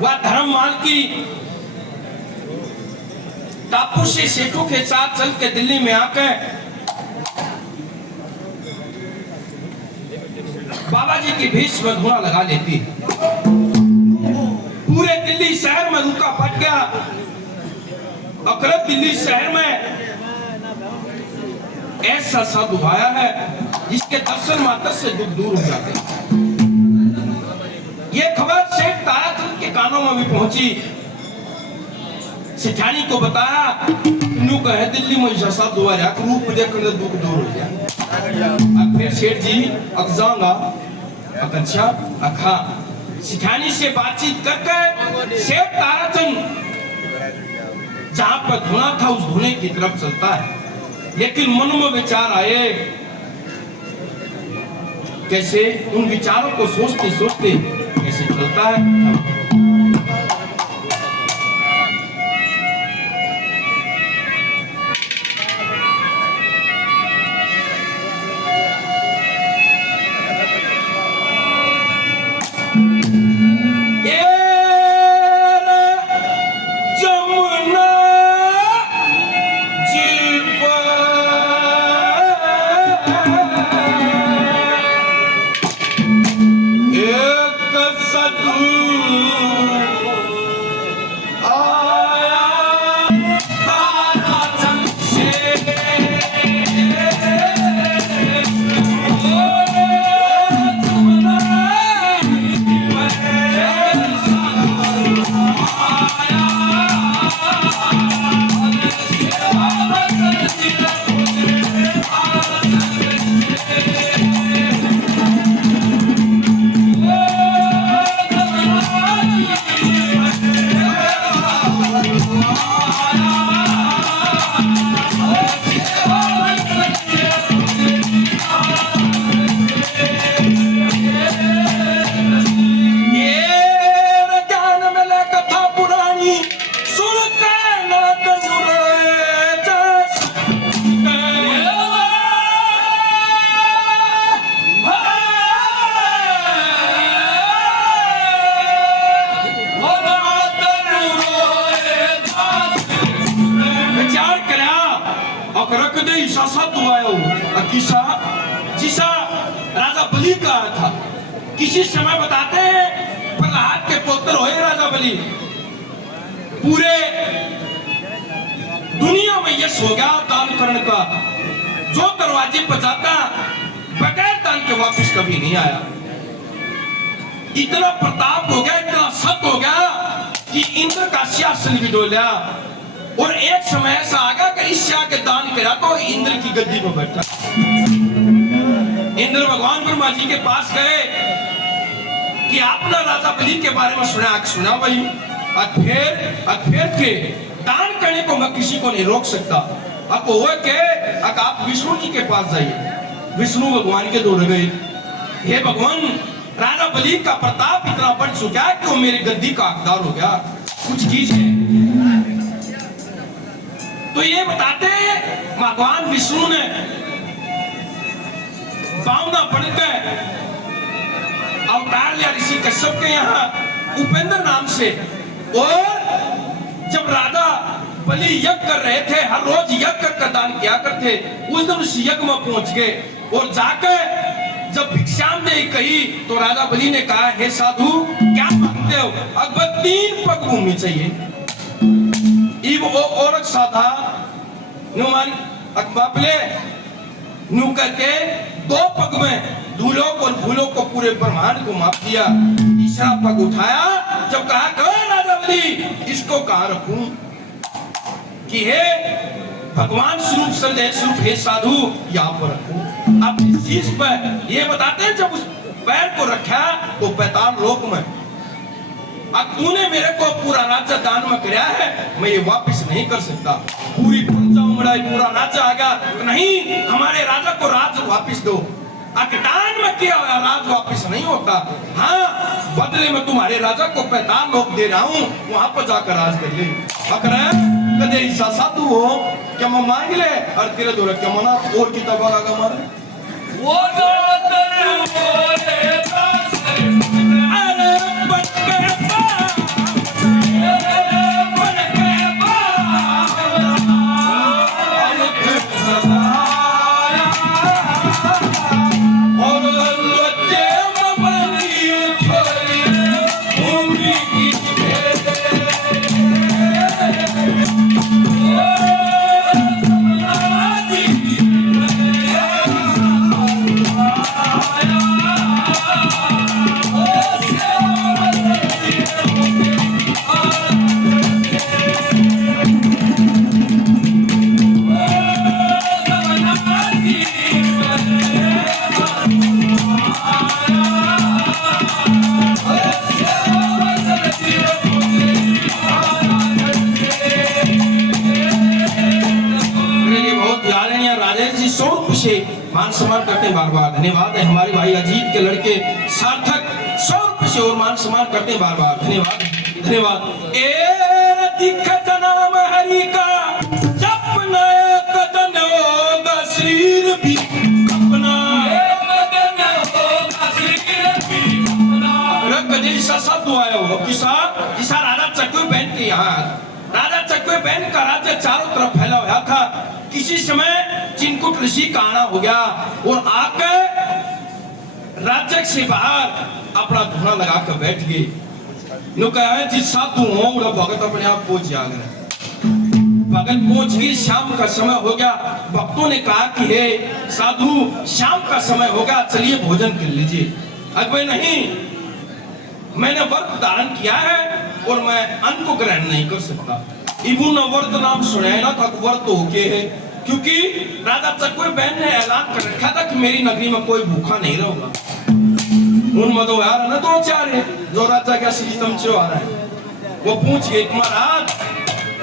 वह धर्ममाल की टापू से सेठों के साथ चल के दिल्ली में आकर बाबा जी की भेष में धुआं लगा लेती। पूरे दिल्ली शहर में रूखा फट गया। अकरब दिल्ली शहर में ऐसा साधु आया है जिसके दर्शन मात्र से दुख दूर हो जाते हैं। ये खबर सेठ ताराचंद के कानों में भी पहुंची। सेठानी को बताया नू कहे दिल्ली में ऐसा साधु आया रूप देखकर दुख दूर हो गया। अब फिर सेठ जी अकजांगा अकच्छा अखा सेठानी से बातचीत करके सेठ ताराचंद जहां पर धुआं था उस धुएं की तरफ चलता है। लेकिन मन में विचार आए, कैसे उन विचारों को सोचते सोचते कैसे चलता है। जिसा राजा बलि का था। किसी समय बताते हैं प्रहलाद के पुत्र हुए राजा बलि। पूरे दुनिया में यश हो गया दान करने का। जो दरवाजे पर जाता बगैर दान के वापस कभी नहीं आया। इतना प्रताप हो गया, इतना सत्य हो गया कि इंद्र का सिंहासन भी डोला। और एक समय ऐसा आ गया कि इससे आके दान करा तो इंद्र की गद्दी पर बैठा। इंद्र भगवान ब्रह्मा जी के पास गए कि आपने राजा बलि के बारे में सुना भाई। फिर के दान करने को मैं किसी को नहीं रोक सकता। अब वो के आप विष्णु जी के पास जाइए। विष्णु भगवान के दौड़ गए। हे भगवान, राजा बलि का प्रताप इतना बढ़ चुका है कि वो मेरी गद्दी का हकदार हो गया, कुछ कीजिए। तो ये बताते भगवान विष्णु ने बावना पढ़कर अवतार लिया ऋषि कश्यप के यहाँ उपेंद्र नाम से। और जब राजा बलि यज्ञ कर रहे थे, हर रोज यज्ञ कर दान किया करते, उस दिन उस यज्ञ में पहुंच गए। और जाकर जब भिक्षाम दे कही तो राजा बलि ने कहा, हे साधु क्या मांगते हो? अकबर 3 पग भूमि चाहिए। वो औरत साधा नुमान अकबापले नू करके 2 पग में धूलों और भूलों को पूरे ब्रह्मांड को माप दिया। तीसरा पग उठाया, जब कहा राजा बलि इसको कहां रखूं? कि हे भगवान स्वरूप संजय स्वरूप हे साधु यहाँ पर रखूं। अब इस चीज पर ये बताते हैं, जब उस पैर को रखा तो 45 लोक में। अब तूने मेरे को पूरा राज्य दान में कराया है, मैं ये वापस नहीं कर सकता। पूरी प्रजा उमड़ाई, पूरा राज्य आ गया। नहीं, हमारे राजा को राज्य वापस दो। दान में किया हुआ राज वापस नहीं होता। हाँ, बदले में तुम्हारे राजा को 45 लोक दे रहा हूँ, वहां पर जाकर राज कर ले। कदे ऐसा साधु हो क्या मैं मांग ले और तेरे दौरा क्या मना और किताब आगा मारे वो अरे मान सम्मान करते हैं बार बार। धन्यवाद है हमारे भाई अजीत के लड़के सार्थक 100 रुपए से और मान सम्मान करते हैं बार बार। धन्यवाद धन्यवाद। ए दिक्कत नाम हरि का जपना कदन होगा शरीर भी अपना जैसा साधु आया होगा किसा राजा चक्कू बहन के यहाँ राजा चक्कू बहन का राज्य चारों तरफ फैला हुआ था। किसी समय चिंकुट ऋषि का आना हो गया और आकर राज्य से बाहर अपना धुआं लगा कर बैठ गए। नो कहा जिस साधु हो भगत अपने आप पहुंच जाएगा। भगत पहुंच गई, शाम का समय हो गया। भक्तों ने कहा कि हे साधु शाम का समय हो गया, चलिए भोजन कर लीजिए। अगर नहीं, मैंने व्रत धारण किया है और मैं अन्न को ग्रहण नहीं कर सकता। इबू न व्रत नाम सुनाया ना था, व्रत होके है, क्योंकि राजा चक्कू बहन ने ऐलान कर रखा था कि मेरी नगरी में कोई भूखा नहीं रहेगा। उन मदो यार ना दो चार है जो राजा का सिस्टम चो आ रहा है, वो पूछ गए महाराज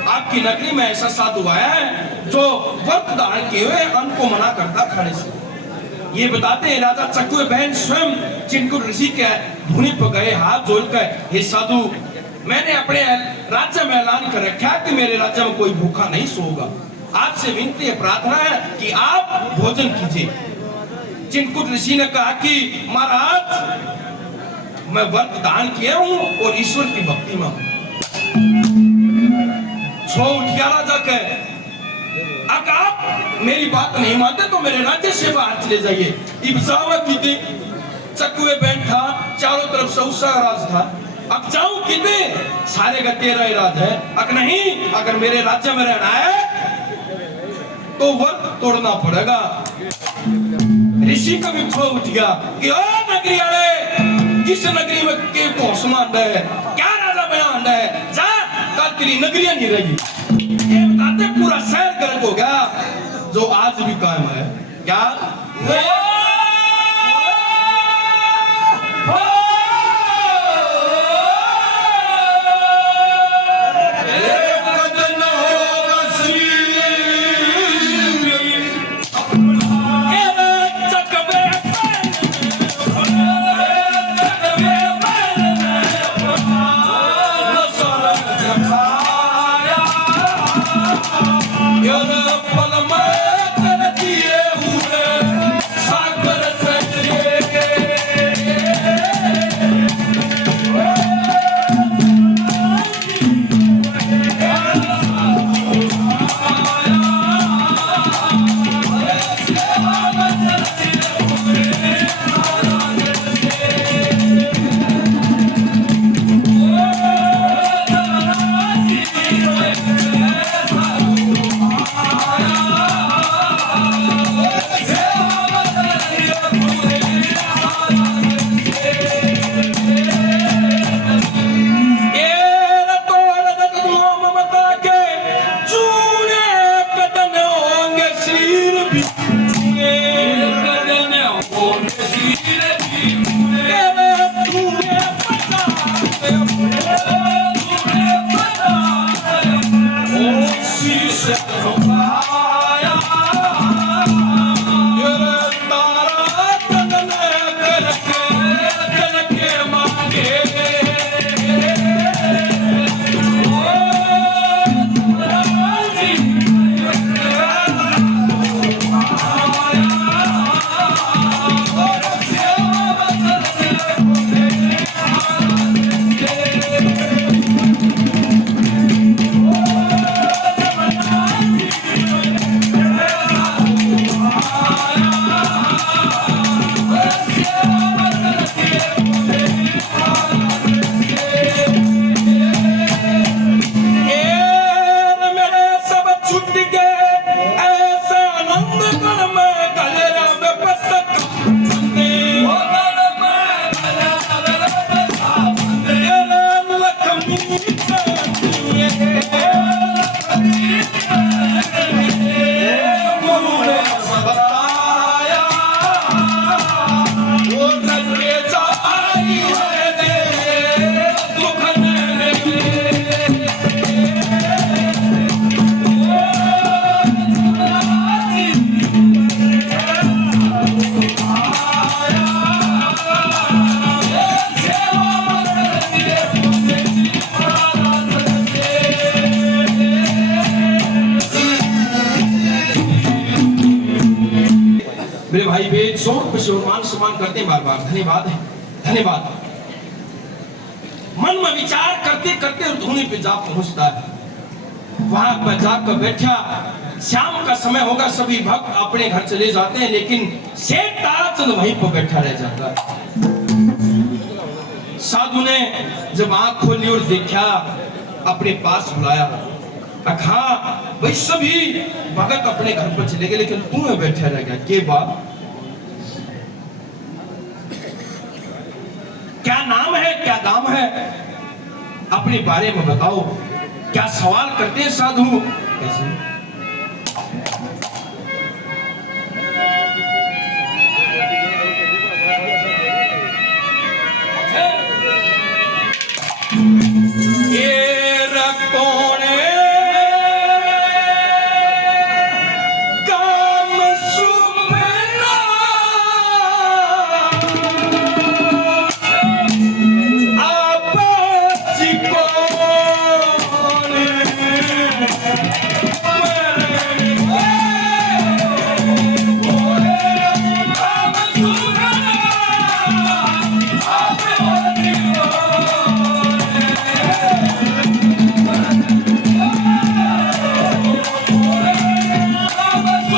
आपकी नगरी में ऐसा साधु आया है जो व्रत धारण किए हुए अन्न को मना करता खाने से। ये बताते हैं राजा चक्कू बहन स्वयं चिंकुट ऋषि के धुनी पर गए, हाथ जोड़कर हे साधु मैंने अपने राज्य में ऐलान कर रखा कि मेरे राज्य में कोई भूखा नहीं सोगा। आपसे विनती है, प्रार्थना है कि आप भोजन कीजिए। चिंकुट ऋषि ने कहा कि महाराज मैं व्रत दान किया हूं और ईश्वर की भक्ति में हूं। छो उठिया राजा कहे अगर आप मेरी बात नहीं मानते तो मेरे राज्य से बाहर चले जाइए। इब्जावा की थी, चक्कू बहन था, चारों तरफ से उसका राज था। अब जाऊं कितने सारे का तेरा ही राज है। अगर नहीं, अगर मेरे राज्य में रहना है तो व्रत तोड़ना पड़ेगा। ऋषि का भी खो उठ गया कि ओ नगरी वाले, किस नगरी में के पहुंचमान है, क्या राजा बयान है, जा कल तेरी नगरियां नहीं रहेगी। ये बताते पूरा शहर गर्क हो गया, जो आज भी कायम है। क्या सागर भेद 100 रुपये से मान सम्मान करते हैं बार बार। धन्यवाद है, धन्यवाद। मन में विचार करते करते धोनी पे जा पहुंचता है। वहां पर जाकर बैठा, शाम का समय होगा, सभी भक्त अपने घर चले जाते हैं, लेकिन सेठ ताराचंद वहीं पर बैठा रह जाता है। साधु ने जब आंख खोली और देखा, अपने पास बुलाया, कहा भाई सभी भगत अपने घर पर चले गए, लेकिन तू में बैठा रह गया, के बात? क्या नाम है, क्या दाम है, अपने बारे में बताओ। क्या सवाल करते हैं साधु? कैसे?